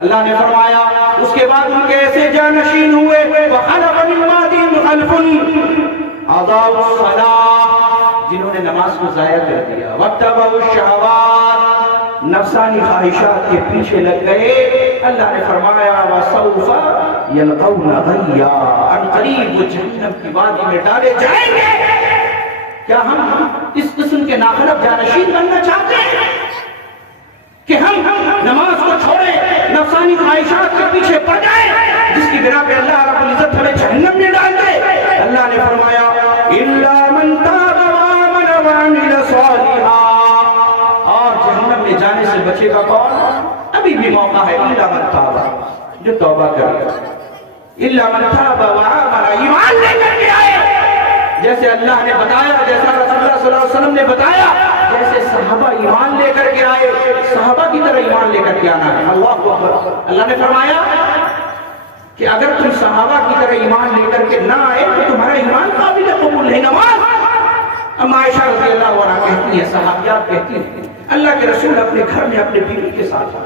اللہ نے فرمایا اس کے بعد ان کے ایسے جانشین ہوئے وَخَلَفَ مِن بَعْدِهِمْ خَلْفٌ أَضَاعُوا الصَّلَاةَ، جنہوں نے نماز کو ضائع کر دیا، وَاتَّبَعُوا الشَّهَوَاتِ، نفسانی خواہشات کے پیچھے لگ گئے۔ اللہ نے فرمایا وَسَوْفَ يَلْقَوْنَ غَيًّا، ان قریب وہ جہنم کی وادی میں ڈالے جائیں گے۔ کیا ہم اس قسم کے ناخلف جانشین بننا چاہتے ہیں کہ ہم نماز کو چھوڑیں، نفسانی خواہشات کے پیچھے پڑ جائیں، جس کی بنا پہ اللہ رب العزت ہمیں جہنم میں ڈال دے؟ اللہ نے فرمایا اِلَّا مَن تَابَ وَآمَنَ وَعَمِلَ صَالِحًا، اور جہنم میں جانے سے بچے گا کون؟ ابھی بھی موقع ہے، اِلَّا مَن تَابَ، جو توبہ کرے، اِلَّا مَن تَابَ وَآمَنَ، ایمان لے کر کے آئے، جیسے اللہ نے بتایا، جیسا رسول اللہ صلی اللہ علیہ وسلم نے بتایا، جیسے صحابہ ایمان لے کر کے آئے، صحابہ کی طرح ایمان لے کر کے آنا ہے۔ اللہ اکبر۔ اللہ نے فرمایا کہ اگر تم صحابہ کی طرح ایمان لے کر کے نہ آئے تو تمہارا ایمان قابل قبول نہیں۔ نماز، اما عائشہ رضی اللہ عنہا کہتی ہیں، صحابیات کہتی ہیں، اللہ کے رسول اپنے گھر میں اپنے بیوی کے ساتھ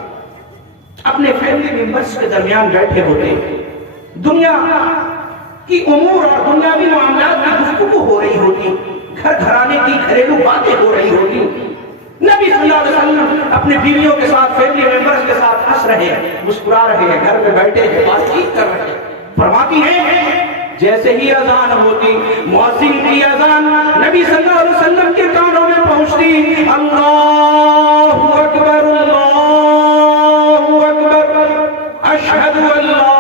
اپنے فیملی ممبرس کے درمیان بیٹھے ہوتے، دنیا کی امور اور دنیاوی معاملات کی گفتگو ہو رہی ہوتی، گھر گھرانے کی گھریلو باتیں ہو رہی ہوتی، نبی صلی اللہ علیہ وسلم اپنے بیویوں کے ساتھ، فیملی ممبرز کے ساتھ ہنس رہے ہیں، مسکرا رہے ہیں، گھر میں بیٹھے ہیں، بات چیت کر رہے ہیں۔ فرماتی ہیں جیسے ہی اذان ہوتی، مؤذن کی اذان نبی صلی اللہ علیہ وسلم کے کانوں میں پہنچتی، اللہ اکبر اللہ اکبر، اشہد ان لا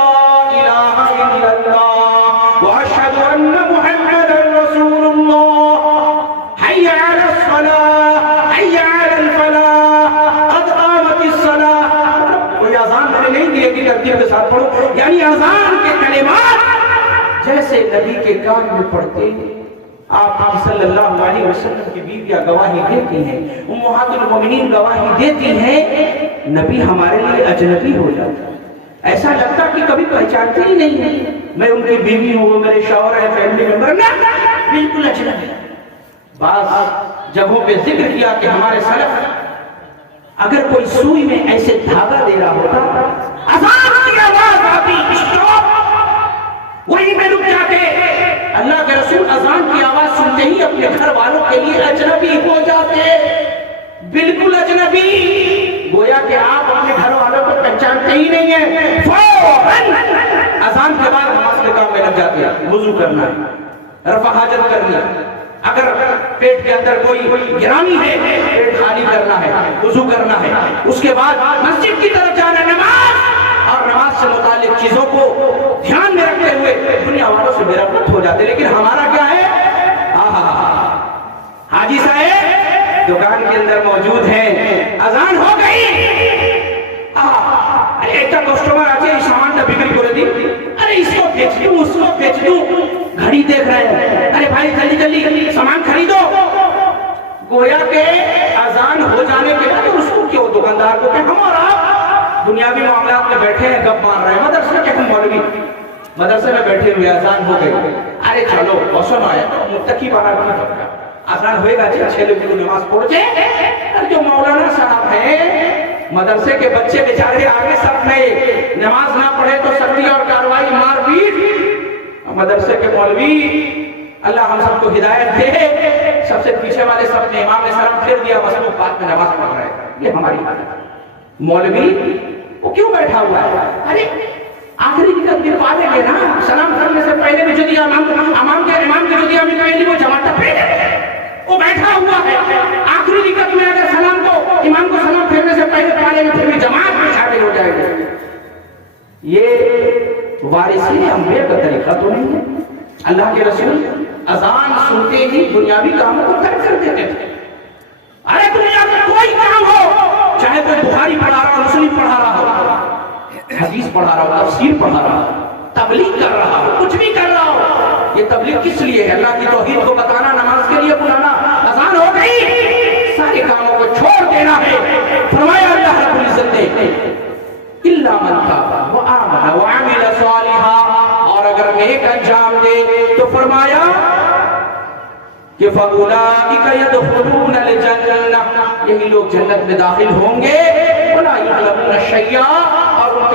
الہ الا اللہ واشہد ان محمد رسول اللہ، حی علی الصلاۃ حی علی الفلاح قد قامت الصلاۃ۔ کوئی اذان میں نے نہیں دی کہ ترتیب کے ساتھ پڑھو، یعنی اذان کے کلمات جیسے نبی کے کان میں پڑھتے، آپ صلی اللہ علیہ وسلم کی بیویاں گواہی دیتی ہیں، امہات المومنین گواہی دیتی ہیں، نبی ہمارے لیے اجنبی ہو جاتا، ایسا لگتا کہ کبھی پہچانتے ہی نہیں ہے، میں ان کی بیوی ہوں، وہ میرے شوہر ہے، فیملی ممبر، نہ بالکل اجنبی۔ بعض جگہوں پہ ذکر کیا کہ ہمارے سلف اگر کوئی سوئی میں ایسے دھاگا دے رہا ہوتا، اذان کی آواز آتی، اسٹاپ، وہیں پہ رک جاتے، اللہ کے رسول اذان کی آواز سنتے ہی اپنے گھر والوں کے لیے اجنبی ہو جاتے، بالکل اجنبی، گویا کہ آپ اپنے گھر والوں کو پہچانتے ہی نہیں ہیں۔ فوراً اذان کے بعد نماز کے کام میں لگ جاتے ہیں، وضو کرنا ہے، رفع حاجت کرنا ہے، اگر پیٹ کے اندر کوئی گرانی ہے پیٹ خالی کرنا ہے، وضو کرنا ہے، اس کے بعد مسجد کی طرف جانا، نماز اور نماز سے متعلق چیزوں کو دھیان میں رکھتے ہوئے دنیا والوں سے بے ہو جاتے۔ لیکن ہمارا کیا ہے؟ حاجی صاحب دکان کے اندر موجود ہیں، اذان ہو گئی، ایک کسٹمر آتے سامان کا بکری کر دی، ارے اس کو بیچ دوں، اس کو بیچ دوں، گھڑی دیکھ رہے ہیں، ارے بھائی جلدی جلدی سامان خریدو، گویا کہ اذان ہو جانے کے بعد اس کو کیوں دکاندار کو کہ ہم اور آپ دنیاوی معاملات میں بیٹھے ہیں، گپ مار رہے ہیں، مدرسے کے ہم مولوی مدرسے میں بیٹھے ہوئے، اذان ہو گئی، ارے چلو موسم آیا تو متقی بنا بنا اذان ہوئے گا، چھ لوگ کو نماز پڑھتے، اور جو مولانا صاحب ہیں مدرسے کے بچے بیچارے آگے سب میں نماز نہ پڑھے تو سختی اور کاروائی، مار پیٹ، مدرسے کے مولوی اللہ ہم سب کو ہدایت دے، سب سے پیچھے والے سب نے امام نے سلام پھیر دیا، بس وہ بعد میں نماز پڑھ رہے ہیں، یہ ہماری حالت ہے۔ مولوی وہ کیوں بیٹھا ہوا ہے؟ ارے آخری دقت دل پا دیں گے نا، سلام کرنے سے پہلے بھی جو دیا امام کے جو دیا میں وہ جماعت پھیر وہ بیٹھا ہوا ہے، آخری دقت میں اگر سلام کو امام کو سلام پھیرنے سے پہلے پالے میں پھر بھی جماعت میں شامل ہو جائے گا، یہ وارثین انبیاء کا طریقہ تو نہیں ہے۔ اللہ کے رسول اذان سنتے ہی دنیاوی کاموں کو ترک کر دیتے تھے، ارے دنیا کا کوئی کام ہو، چاہے کوئی بخاری پڑھا رہا ہو، مسلم پڑھا رہا ہو، حدیث پڑھا رہا ہو، تفسیر پڑھا رہا ہو، تبلیغ کر رہا ہو، کچھ بھی کر رہا ہو، یہ تبلیغ کس لیے ہے؟ اللہ کی توحید کو بتانا، نماز کے لیے بلانا، اذان ہو گئی، سارے کاموں کو چھوڑ دینا ہے۔ فرمایا اللہ رب العزت نے الا من تاب وآمن وعمل صالحا، اور اگر نیک انجام دے تو فرمایا کہ فَأُولَٰئِكَ يَدْخُلُونَ الْجَنَّةَ، یہی لوگ جنت میں داخل ہوں گے، وَلَا يُظْلَمُونَ شَيْئًا، اور ان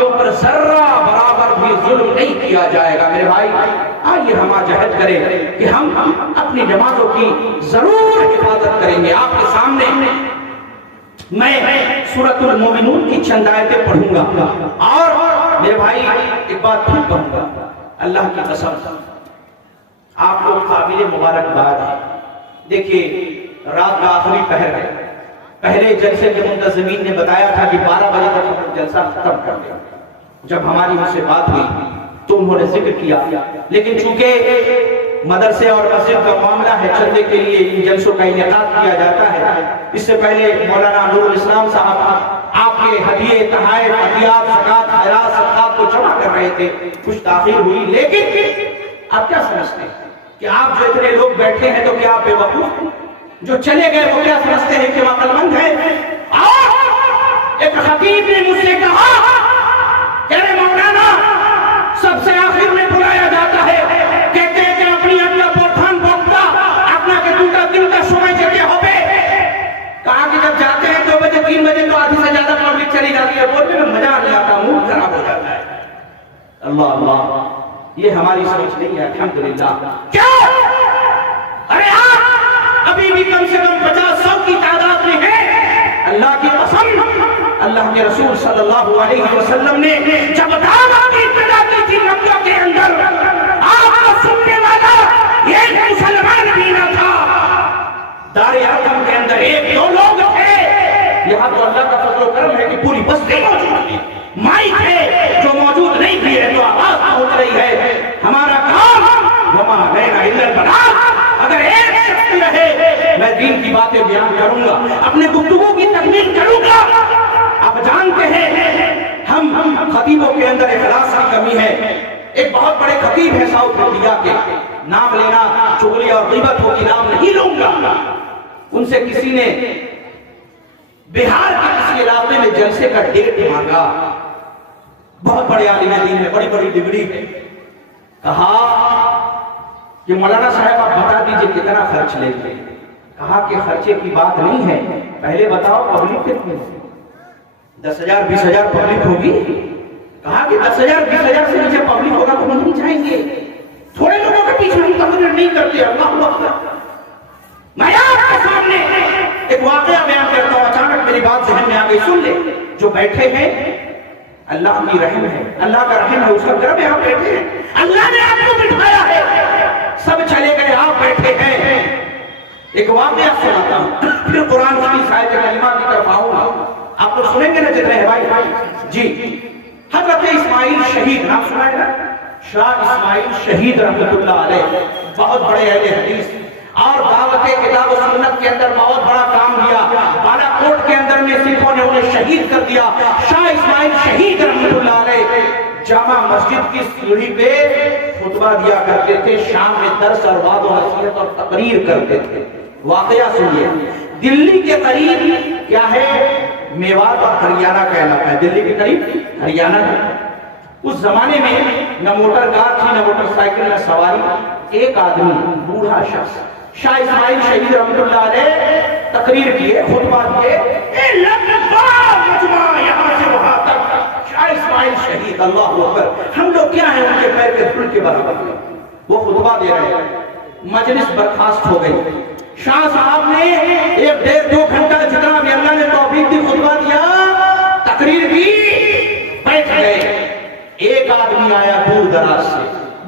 نہیں کیا جائے گا۔ میرے بھائی آئیے ہم آج عہد کریں کہ ہم اپنی نمازوں کی ضرور حفاظت کریں گے۔ آپ کے سامنے میں سورۃ المومنون کی چند آیتیں پڑھوں گا، اور میرے بھائی ایک بات پھر کہوں گا، اللہ کی قسم آپ لوگ قابل مبارکباد ہیں۔ دیکھیے رات کا آخری پہر ہے، پہلے جلسے کے منتظمین نے بتایا تھا کہ 12 بجے تک ہم جلسہ ختم کر دیں۔ جب ہماری ان سے بات ہوئی تو انہوں نے ذکر کیا، لیکن چونکہ مدرسے اور مسجد کا معاملہ ہے، چلنے کے لیے ان جلسوں کا انعقاد کیا جاتا ہے۔ اس سے پہلے مولانا نور الاسلام صاحب آپ کے ہدیے تحائف عطیات زکات خیرات صدقات کو جمع کر رہے تھے، کچھ تاخیر ہوئی، لیکن آپ کیا سمجھتے ہیں کہ آپ جو اتنے لوگ بیٹھے ہیں تو کیا آپ بے وقوف ہیں؟ جو چلے گئے وہ کیا سمجھتے ہیں کہ وہ عقل مند ہیں؟ ایک خطیب نے مجھ سے کہا کہ ارے مولانا سب سے آخر میں بلایا جاتا ہے، کہتے ہیں کہ اپنی اپنا پورتھان بوکتا اپنا کہ دوٹا دن کا سمے جگہ ہوئے، کہا کہ جب جاتے ہیں 2 بجے 3 بجے تو آدھی سے زیادہ پبلک چلی جاتی ہے، بولنے میں مزہ نہیں آتا، موڈ خراب ہو جاتا ہے۔ اللہ اللہ، یہ ہماری سوچ نہیں ہے الحمدللہ۔ کیا ارے آپ ابھی بھی کم سے کم 50-100 کی تعداد میں ہیں؟ اللہ کی قسم اللہ کے رسول صلی اللہ علیہ وسلم نے جب دعوت کی ابتدا کی تھی مکہ کے اندر، آپ کو سننے والا ایک مسلمان بھی نہ تھا، دار ارقم کے اندر 1-2 لوگ تھے۔ یہاں تو اللہ کا فضل و کرم ہے کہ پوری بستی موجود ہے، مائک ہے، جو موجود نہیں بھی ہے تو آواز پہنچ رہی ہے۔ ہمارا کام وما علینا الا البلاغ، اگر ایک شخص رہے میں دین کی باتیں بیان کروں گا، اپنے گفتگو کی تکمیل کروں گا۔ آپ جانتے ہیں ہم خطیبوں کے اندر اخلاص کی کمی ہے۔ ایک بہت بڑے خطیب ہیں ساؤتھ انڈیا کے، نام لینا چغلی اور غیبت ہو کی نام نہیں لوں گا، ان سے کسی نے بہار کے کسی علاقے میں جلسے کا ڈیٹ مانگا، بہت بڑے عالم دین ہے، بڑی بڑی ڈگری ہے، کہا کہ مولانا صاحب آپ بتا دیجئے کتنا خرچ لیں گے؟ کہا کہ خرچے کی بات نہیں ہے، پہلے بتاؤ پبلک کتنی ہے؟ 10,000 20,000 پبلک ہوگی؟ کہا کہ 10,000 20,000 سے نیچے پبلک ہوگا تو ہم نہیں جائیں گے، تھوڑے لوگوں کے پیچھے ہم تقریر نہیں کرتے۔ اللہ اکبر، میں آپ کے سامنے ایک واقعہ بیان کرتا ہوں، اچانک میری بات ذہن میں آ گئی، سن لے۔ جو بیٹھے ہیں اللہ کی رحم ہے، اللہ کا رحم ہے، اس کا کرم ہے، آپ بیٹھے ہیں، اللہ نے آپ کو بٹھایا ہے، سب چلے گئے آپ بیٹھے ہیں۔ ایک واقعہ سناتا ہوں، پھر قرآن کی آیت کریمہ کی طرف آؤں گا، آپ لوگ سنیں گے نا جتنے ہیں بھائی؟ جی، حضرت اسماعیل شہید، نام سنا ہے نا؟ شاہ اسماعیل شہید رحمۃ اللہ علیہ، بہت بڑے اہل حدیث اور دعوت کتاب و سنت کے اندر بہت بڑا کام کیا۔ بالا کوٹ کے اندر میں سکھوں نے انہیں شہید کر دیا۔ شاہ اسماعیل شہید رحمۃ اللہ علیہ جامع مسجد کی سیڑھی پہ خطبہ دیا کرتے تھے، شام میں درس اور وعظ و نصیحت اور تقریر کرتے تھے۔ واقعہ سنیے، دلی کے قریب کیا ہے؟ میوات اور ہریانہ کا علاقہ ہے، دلی کے قریب ہریانہ ہے۔ اس زمانے میں نہ موٹر کار تھی، نہ موٹر سائیکل، نہ سواری، ایک آدمی بوڑھا شخص شاہ اسماعیل شہید رحمۃ اللہ علیہ تقریر کیے، خطبہ دیے، یہاں سے وہاں تک شاہ اسماعیل شہید، اللہ اکبر، ہم لوگ کیا ہیں ان کے پیر کے دھول کے برابر، وہ خطبہ دے رہے ہیں۔ مجلس برخاست ہو گئی، شاہ صاحب نے 1-1.5-2 گھنٹہ جتنا بھی اللہ نے توفیق دی خطبہ دیا، تقریر کی، بیٹھ گئے۔ ایک آدمی آیا دور دراز سے،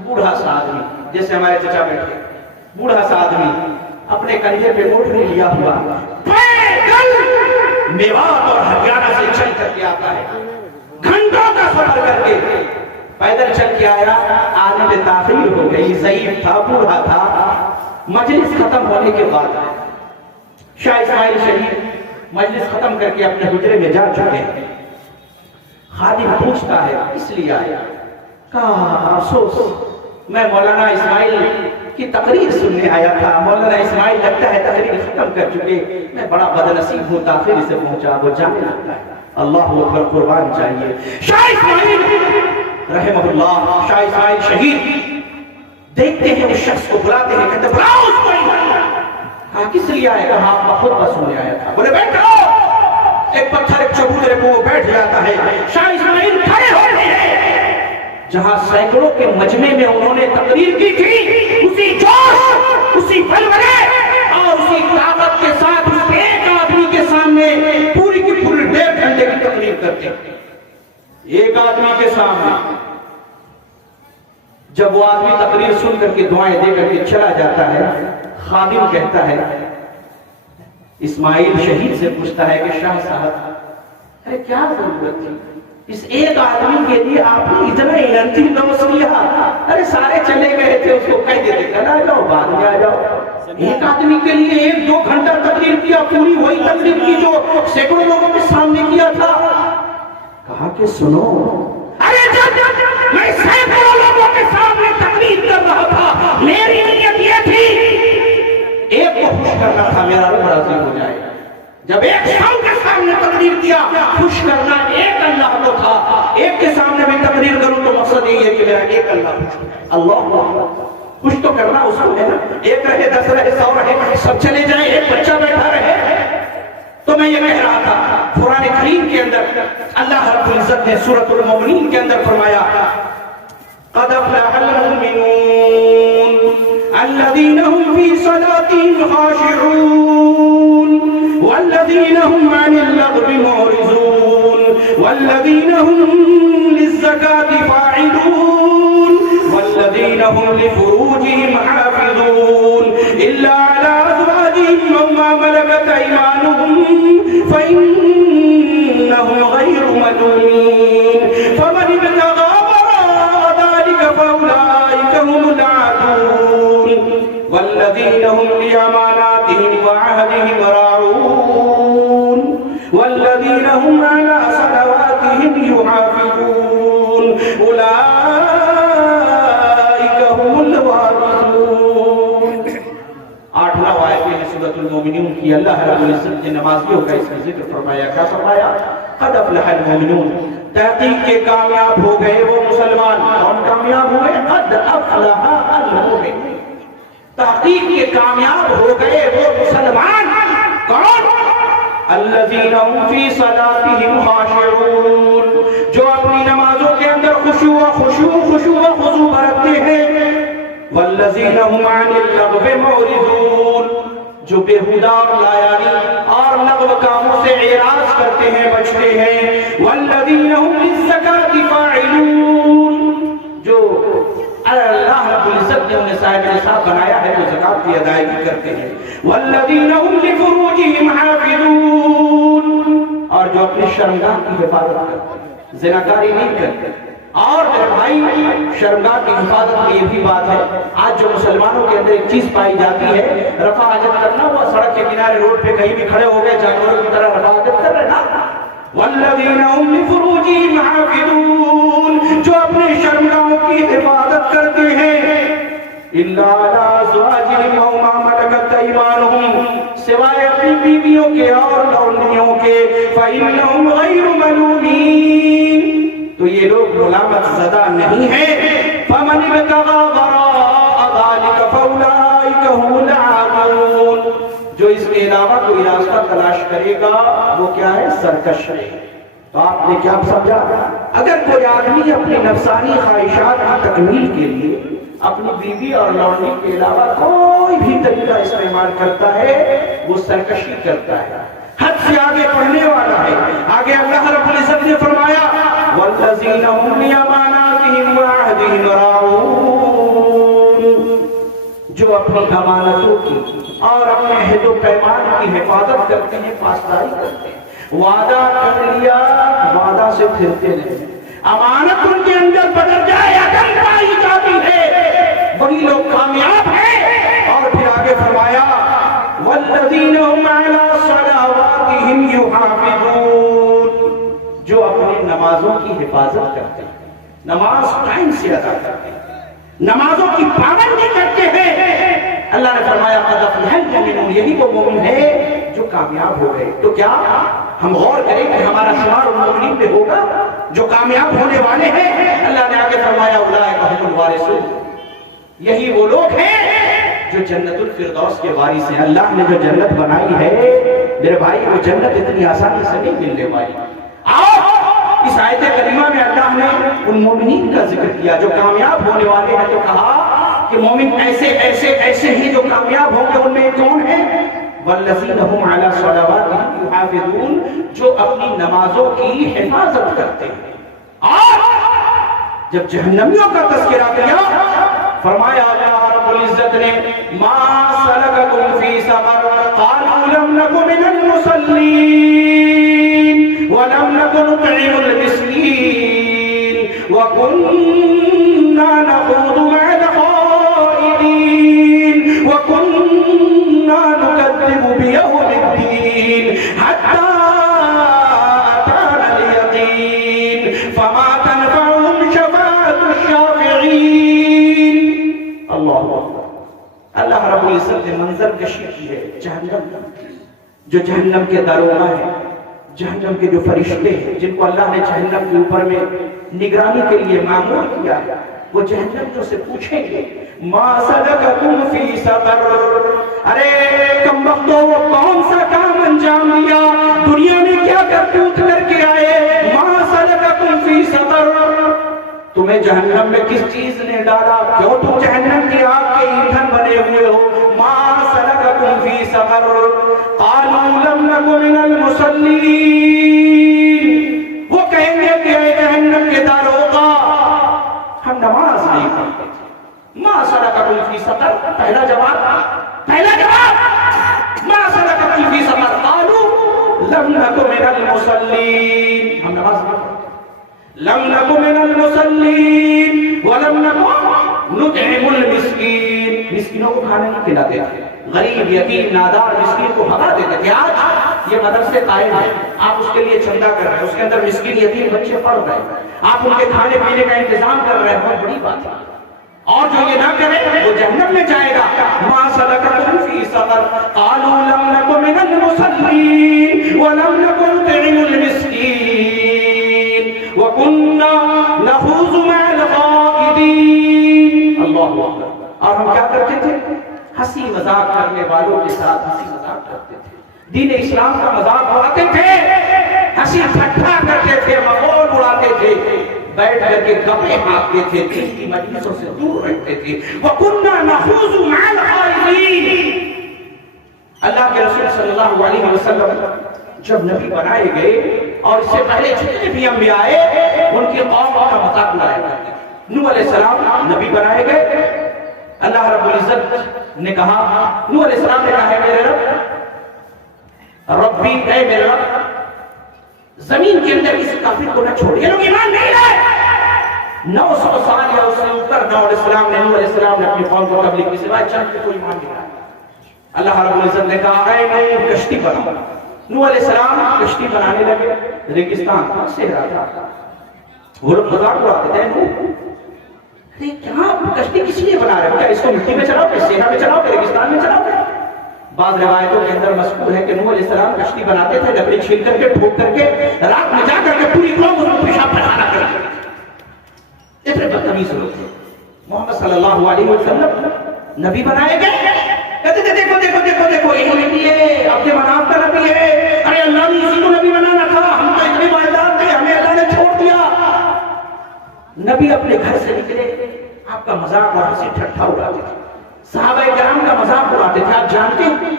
بوڑھا سا آدمی، جیسے ہمارے چچا بیٹھے، بوڑھا سا آدمی اپنے کندھے پہ موٹر لیا ہوا پیدل میوات اور ہریانہ سے چل کر کے آتا ہے، گھنٹوں کا سفر کر کے پیدل چل کے آیا، آنے میں تاخیر ہو گئی، ضعیف تھا، بوڑھا تھا۔ مجلس ختم ہونے کے بعد شاہ اسماعیل شہید مجلس ختم کر کے اپنے حجرے میں جا چکے ہیں۔ خادم پوچھتا ہے اس لیے آیا؟ کہا افسوس، میں مولانا اسماعیل کی تقریر سننے آیا تھا، مولانا اسماعیل لگتا ہے تقریر ختم کر چکے، میں بڑا بدنصیب ہوں، تاخیر سے پہنچا، وہ جانے لگتا ہے۔ اللہ اکبر، قربان چاہیے۔ شاہ اسماعیل رحمہ اللہ، شاہ اسماعیل شہید دیکھتے ہیں اس شخص کو، بلاتے ہیں، کہتے بلاؤ اس کو۔ کہا کس لیے آئے؟ کہا آپ کا خطبہ سننے آیا تھا۔ بولے بیٹھو، ایک پتھر ایک چبوترے کو وہ بیٹھ جاتا ہے۔ شاہ اسماعیل کھڑے ہوتے ہیں، جہاں سینکڑوں کے مجمع میں انہوں نے تقریر کی تھی، اسی جوش، اسی بلبلے اور اسی طاقت کے ساتھ اس ایک آدمی کے سامنے پوری کی پوری 1.5 گھنٹے کی تقریر کرتے ہیں، ایک آدمی کے سامنے۔ جب وہ آدمی تقریر سن کر کے دعائیں دے کر کے چلا جاتا ہے، خادم کہتا ہے، اسماعیل شہید سے پوچھتا ہے کہ شاہ صاحب ارے کیا ضرورت تھی اس ایک آدمی کے لیے آپ نے اتنا انرجی لوس کیا؟ ارے سارے چلے گئے تھے، اس کو کہہ دیتے کل آ جاؤ، بعد میں آ جاؤ۔ ایک آدمی کے لیے 1-2 گھنٹہ تقریر کیا، پوری وہی تقریر کی جو سینکڑوں لوگوں کے سامنے کیا تھا۔ کہا کہ سنو، ارے جب میں سینکڑوں لوگوں کے سامنے تقریر کر رہا تھا، میری نیت یہ تھی ایک کو خوش کرنا تھا، میرا رب راضی ہو جائے۔ جب 100 کے سامنے تقریر کیا، خوش کرنا ایک اللہ کو تھا، ایک کے سامنے میں تقریر کروں تو مقصد یہی ہے کہ میرا ایک اللہ خوش ہو جائے۔ اللہ خوش تو کرنا اس کو ہے نا، 1 رہے 10 رہے 100 رہے سب چلے جائیں، ایک بچہ بیٹھا رہے۔ تو میں یہ کہہ رہا تھا، قرآن کریم کے اندر اللہ رب العزت نے سورۃ المؤمنین کے اندر فرمایا قد افلح المؤمنون الذين هم في صلاتهم خاشعون والذين هم عن اللغو معرضون والذين هم للزكاة فاعلون والذين هم لفروجهم حافظون إلا على أزواجهم أو ما ملكت أيمانهم فإنهم غير ملومين فمن ابتغى وراء ذلك فأولئك هم العادون والذين هم لأماناتهم وعهدهم راعون والذين هم على صلواتهم يحافظون أولئك هم الوارثون۔ 8واں آیت میں سورۃ المؤمنون کی اللہ رب العزت نے نمازیوں کا اس میں ذکر فرمایا۔ کیا فرمایا؟ قد افلح المؤمنون، تحقیق کے کامیاب ہو گئے وہ مسلمان۔ کون کامیاب ہوئے؟ قد افلح المؤمنون، تحقیق کے کامیاب ہو گئے وہ مسلمان۔ کون؟ الذین هم فی صلاتهم خاشعون، جو اپنی نمازوں کے اندر خشوع و خضوع برتتے ہیں۔ والذین هم عن اللغو معرضون، جو بیہودہ اور لایانی اور لغو کاموں سے اعراض کرتے ہیں، بچتے ہیں۔ والذین هم للزکاة فاعلون، جو اللہ رب العزت نے انہیں صاحب نصاب بنایا ہے، وہ زکات کی ادائیگی کرتے ہیں۔ والذین هم لفروجهم حافظون، اور جو اپنی شرمگاہ کی حفاظت کرتے ہیں، زناکاری نہیں کرتے۔ اور میرے بھائی، شرمگاہ کی حفاظت میں یہ بھی بات ہے، آج جو مسلمانوں کے اندر ایک چیز پائی جاتی ہے، رفع حاجت کرنا، وہ سڑک کے کنارے روڈ پہ کہیں بھی کھڑے ہو گئے جانوروں کی طرح رفع حاجت کر رہے نا۔ والذین هم لفروجهم حافظون، جو اپنے شرمگاہوں کی حفاظت کرتے ہیں۔ الا علی ازواجہم او ما ملکت ایمانہم، سوائے اپنی بیویوں کے اور لونڈیوں کے۔ فإنہم غیر ملومین، تو یہ لوگ ملامت زدہ نہیں ہیں۔ فمن ابتغى وراء ذلك فأولئک هم العادون، جو اس کے علاوہ کوئی راستہ تلاش کرے گا وہ کیا ہے؟ سرکش ہے۔ تو آپ نے کیا سمجھا؟ اگر کوئی آدمی اپنی نفسانی خواہشات کی تکمیل کے لیے اپنی بیوی اور لونڈی کے علاوہ کوئی بھی طریقہ استعمال کرتا ہے، وہ سرکشی کرتا ہے، حد سے آگے بڑھنے والا ہے۔ آگے اللہ رب العزت نے فرمایا والذین هم لأماناتهم وعهدهم راعون، جو اپنی امانتوں کی اور اپنے عہد و پیمان کی حفاظت کرتے ہیں، پاسداری کرتے ہیں۔ وعدہ کر لیا، وعدہ سے پھرتے نہیں۔ امانت ان کے اندر بدل جائے، عدم پائی جاتی ہے، وہی لوگ کامیاب ہیں۔ اور پھر آگے فرمایا والذین هم علی صلواتهم یحافظون، جو اپنی نمازوں کی حفاظت کرتے ہیں، نماز ٹائم سے ادا کرتے ہیں، نمازوں کی پابندی کرتے ہیں۔ اللہ نے فرمایا قد افلح المؤمنون، یہی وہ مومن ہے جو کامیاب ہو گئے۔ تو کیا ہم غور کریں کہ ہمارا شمار ان مومنین پہ ہوگا جو کامیاب ہونے والے ہیں؟ اللہ نے آگے فرمایا اولئک هم الوارثون، یہی وہ لوگ ہیں جو جنت الفردوس کے وارث ہیں۔ اللہ نے جو جنت بنائی ہے میرے بھائی، وہ جنت اتنی آسانی سے نہیں ملنے والی۔ آؤ اس آیت کریمہ میں اللہ نے ان مومنین کا ذکر کیا جو کامیاب ہونے والے ہیں، تو کہا کہ مومن ایسے ایسے ایسے ہی جو کامیاب ہوں گے، ان میں کون ہیں؟ والذین هم علی صلواتہم یحافظون، جو اپنی نمازوں کی حفاظت کرتے ہیں۔ اور جب جہنمیوں کا تذکرہ کیا، فرمایا اللہ رب العزت نے ما سلککم فی سقر قالوا لم نک من المصلین ولم نک نطعم المسکین وکننا نخوض مع الخائضین وکننا نکذب بیوم الدین حتی اتانا الیقین فما تنفعهم شفاعۃ الشافعین۔ اللہ رب العزت نے منظر کشی کی ہے جہنم، جو جہنم کے داروغہ ہیں، جہنم کے جو فرشتے ہیں جن کو اللہ نے جہنم کے اوپر میں نگرانی کے لیے معمور کیا ہے، وہ جہنم سے پوچھیں گے ما سلککم فی سقر، ارے کم بختو وہ کون سا کام انجام دیا، دنیا میں کیا کرتوت کر کے آئے، ما سلککم فی سقر، تمہیں جہنم میں کس چیز نے ڈالا، کیوں تم جہنم کی آگ کے ایندھن بنے ہوئے ہو؟ ما سلککم فی سقر قالوا لم نک من المصلین، وہ کہیں گے کہ اے جہنم کے داروغہ ہم نماز نہیں پڑھتے تھے۔ ما سلککم فی سقر، پہلا جواب ما سلککم فی سقر قالوا لم نک من المصلین، ہم نماز نہیں پڑھتے، لم نک من المصلین ولم نک نطعم المسکین، مسکینوں کو کھانا نہیں کھلاتے تھے، غریب یتیم نادار مسکین کو بھگا دیتے تھے۔ آج یہ مدرسے قائم ہیں، آپ اس کے لیے چندہ کر رہے ہیں، اس کے اندر مسکین یتیم بچے پڑھ رہے ہیں، آپ ان کے کھانے پینے کا انتظام کر رہے ہیں، بہت بڑی بات ہے۔ اور جو یہ نہ کرے وہ جہنم میں جائے گا۔ ما سلککم فی سقر قالوا لم نک من المصلین ولم نک نطعم المسکین وَكُنَّا نَخُوضُ مَعَ الْخَائِضِينَ۔ اللہ اکبر۔ اور ہم کیا کرتے تھے؟ ہنسی مذاق کرنے والوں کے ساتھ ہنسی مذاق کرتے تھے، دین اسلام کا مذاق اڑاتے تھے، ہنسی ٹھٹھا کرتے تھے، مخول اڑاتے تھے، بیٹھ کر کے گپیں مارتے تھے، دین کی مجلسوں سے دور رہتے تھے۔ وَكُنَّا نَخُوضُ مَعَ الْخَائِضِينَ۔ اللہ کے رسول صلی اللہ علیہ وسلم جب نبی بنائے گئے اور اس سے پہلے جتنے بھی انبیاء آئے ان کی قوم کا مذاق اڑایا کرتے تھے۔ نوح علیہ السلام نبی بنائے گئے، اللہ رب العزت نے کہا، نوح علیہ السلام نے کہا ہے میرے رب، ربی اے میرے رب، زمین کے اندر اس کافر کو نہ چھوڑ، یہ لوگ ایمان نہیں لائے۔ 900 سال یا اس سے اوپر نوح علیہ السلام نے اپنی قوم کو تبلیغ کی، سوائے چند کے کوئی ایمان نہیں لائے۔ اللہ رب العزت نے کہا اے نوح کشتی بنا۔ نوح علیہ السلام کشتی بنانے لگے، ریگستان تھا، صحرا تھا، وہ لوگ مذاق اڑاتے تھے، ارے کیا کشتی کس لیے بنا رہے ہو، کیا اس کو مٹی میں چلاؤ گے، صحرا میں چلاؤ گے، ریگستان میں چلاؤ گے؟ بعض روایتوں کے اندر مذکور ہے کہ نوح علیہ السلام کشتی بناتے تھے، لکڑی چھیل کر کے ٹھوک کر کے رات میں جا کر کے پوری قوم اس کو پیشاب پچھانا کرتے تھے، اتنے بدتمیز لوگ تھے۔ محمد صلی اللہ علیہ وسلم نبی بنائے گئے، کہتے تھے دیکھو دیکھو دیکھو دیکھو یہ نبی ہے، عبد مناف کا نبی ہے، ارے اللہ نے اسی کو نبی بنانا تھا، ہم تو اتنے مالدار تھے، ہمیں اللہ نے چھوڑ دیا۔ نبی اپنے گھر سے نکلے، آپ کا مذاق اور ہنسی ٹھٹھا اڑاتے تھے، صحابہ کرام کا مذاق اڑاتے تھے۔ آپ جانتے ہیں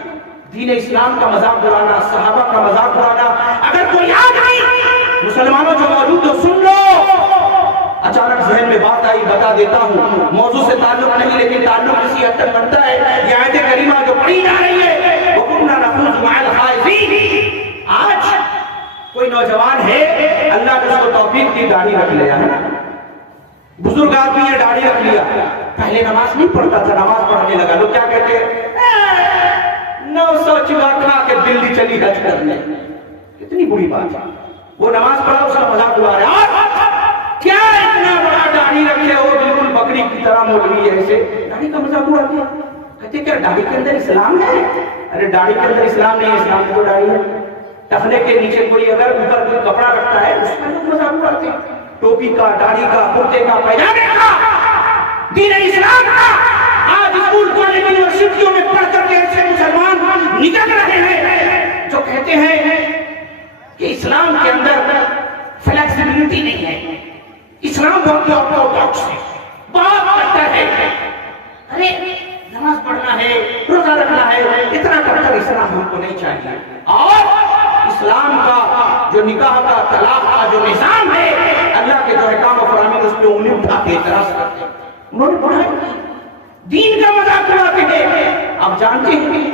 دین اسلام کا مذاق اڑانا، صحابہ کا مذاق اڑانا، اگر کوئی آدمی مسلمانوں جو موجود ہو سن لو، اچانک ذہن میں بات آئی بتا دیتا ہوں، موضوع سے تعلق نہیں لیکن تعلق اسی حد تک بنتا ہے۔ یہ آیت کریمہ جو پڑھی جا رہی ہے وَكُنَّا نَخُوضُ مَعَ الْخَائِضِينَ، آج کوئی نوجوان ہے اللہ نے اس کو توفیق دی داڑھی رکھ لیا ہے، بزرگ آدمی ہے داڑھی رکھ لیا، پہلے نماز نہیں پڑھتا تھا، نماز پڑھنے لگا، لوگ کیا کہتے ہیں 900 چوہا کھا کے دلی چلی حج کرنے، کتنی بری بات ہے۔ وہ نماز پڑھا اس کا مذاق اڑا رہا ہے، کیا اتنا بڑا داڑھی رکھے ہو بالکل بکری کی طرح مولوی ہے، ایسے داڑھی کا مذاق اڑاتے ہیں، کہتے کیا داڑھی کے اندر اسلام ہے؟ ارے داڑھی کے اندر اسلام نہیں ہے، اسلام کی تو داڑھی ہے۔ ٹخنے کے نیچے کوئی اگر اوپر کوئی کپڑا رکھتا ہے اس کا لوگ مذاق اڑاتے ہیں، ٹوپی کا، داڑھی کا، کرتے کا، پیجامے کا، دین اسلام کا۔ آج اسکول کالج یونیورسٹیوں میں پڑھ کر کے ایسے مسلمان نکل رہے ہیں جو کہتے ہیں کہ اسلام کے اندر فلیکسیبلٹی نہیں ہے، اسلام بہت آرتھوڈاکس ہے، بہت کٹر ہے. ارے نماز پڑھنا ہے، روزہ رکھنا ہے، اتنا کٹر اسلام ہم کو نہیں چاہیے. اور اسلام کا جو نکاح کا طلاق کا جو نظام ہے، اللہ کے جو احکام و فرامین اس پہ انگلی اٹھا کے اعتراض کرتے ہیں. انہوں نے پڑھا دین کا مذاق اڑاتے ہیں. آپ جانتے ہیں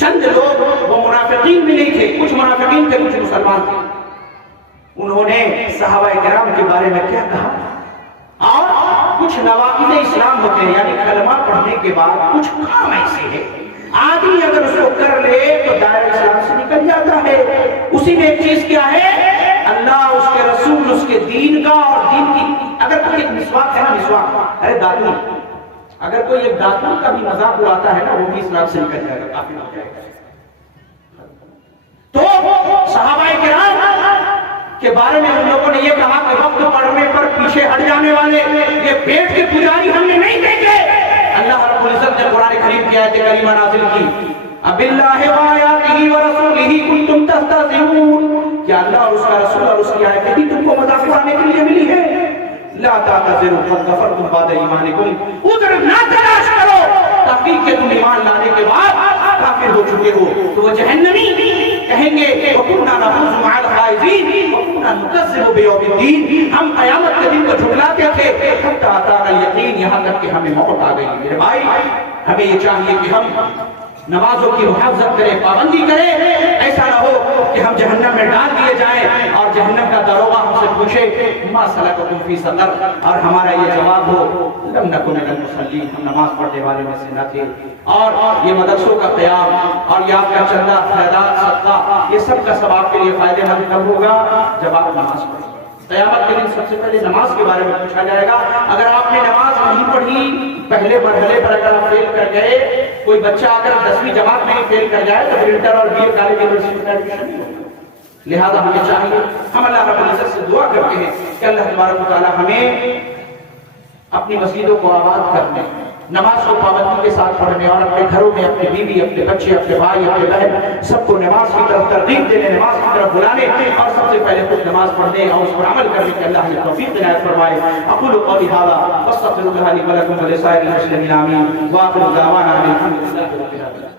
چند لوگ وہ منافقین بھی نہیں تھے، کچھ منافقین تھے، کچھ مسلمان تھے. انہوں نے صحابہ کرام کے بارے میں کیا کہا؟ اور کچھ نواقض اسلام ہوتے ہیں، یعنی کلمہ پڑھنے کے بعد کچھ کام ایسے ہیں آدمی اگر اس کو کر لے تو دائرہ اسلام سے نکل جاتا ہے. اسی میں ایک چیز کیا ہے؟ اللہ، اس کے رسول، اس کے دین کا اور دین کی. اگر کوئی ایک مسواک ہے نا، مسواک، ارے داتون، اگر کوئی ایک داتون کا بھی مذاق اڑاتا ہے نا، وہ بھی اسلام سے نکل جائے گا، کافی ہو جائے گا. تو صحابہ کرام کے بارے میں ان لوگوں نے یہ کہا کہ وقت پڑھنے پر پیچھے ہٹ جانے والے یہ پیٹ کے پجاری ہم نے نہیں دیکھے. اللہ رب العزت نے قرآن کریم کی آیت کریمہ نازل کی، اب اللہ وآیاتہ ورسولہ کنتم تستہزئون، کیا اللہ اور اس کا رسول اور اس کی آیتیں بھی تم کو مذاق اڑانے کے لیے ملی ہے؟ لا تعتذروا قد کفرتم بعد ایمانکم، عذر نہ تلاش کرو، تحقیق کہ تم ایمان لانے کے بعد کافر ہو چکے ہو. تو وہ جہنمی کہیں گے وَكُنَّا نَخُوضُ مَعَ الْخَائِضِينَ وَكُنَّا نُكَذِّبُ بِيَوْمِ الدِّينِ، ہم قیامت کے دن کو جھٹلاتے تھے حَتَّىٰ أَتَانَا الْيَقِينُ، یہاں تک کہ ہمیں موت آ گئی. میرے بھائی، ہمیں یہ چاہیے کہ ہم نمازوں کی محافظت کریں، پابندی کریں. ایسا نہ ہو کہ ہم جہنم میں ڈال دیے جائیں اور جہنم کا داروغہ ہم سے پوچھے ما سلککم فی سقر، اور ہمارا یہ جواب ہو لم نکن من المصلین، ہم نماز پڑھنے والے میں سے نہ تھے. اور یہ مدرسوں کا قیام اور یہ آپ کا چندہ، خیرات، صدقہ، یہ سب کا ثواب کے لیے فائدہ مند کب ہوگا؟ جب آپ نماز پڑھیں. قیامت کے دن سب سے پہلے نماز کے بارے میں پوچھا جائے گا. اگر آپ نے نماز نہیں پڑھی، پہلے مرحلے پر اگر آپ فیل کر گئے، کوئی بچہ اگر 10ویں جماعت میں ہی فیل کر جائے تو انٹر اور بی اے کالج یونیورسٹی میں ایڈمیشن نہیں ہوگا. لہذا ہمیں چاہیے، ہم اللہ رب العزت سے دعا کرتے ہیں کہ اللہ تبارک و تعالی ہمیں اپنی مسجدوں کو آباد کرنے، نماز کو پابندی کے ساتھ پڑھنے، اور اپنے گھروں میں اپنے بیوی، اپنے بچے، اپنے بھائی، اپنے بہن سب کو نماز کی طرف ترغیب دینے، نماز کی طرف بلانے، اور سب سے پہلے خود نماز پڑھنے اور اس پر عمل کرنے کے اللہ ہمیں توفیق عنایت فرمائے. اقول قولی ھذا واستغفر اللہ لی ولکم ولسائر المسلمین آمین. وآخر دعوانا الحمد للہ رب العالمین.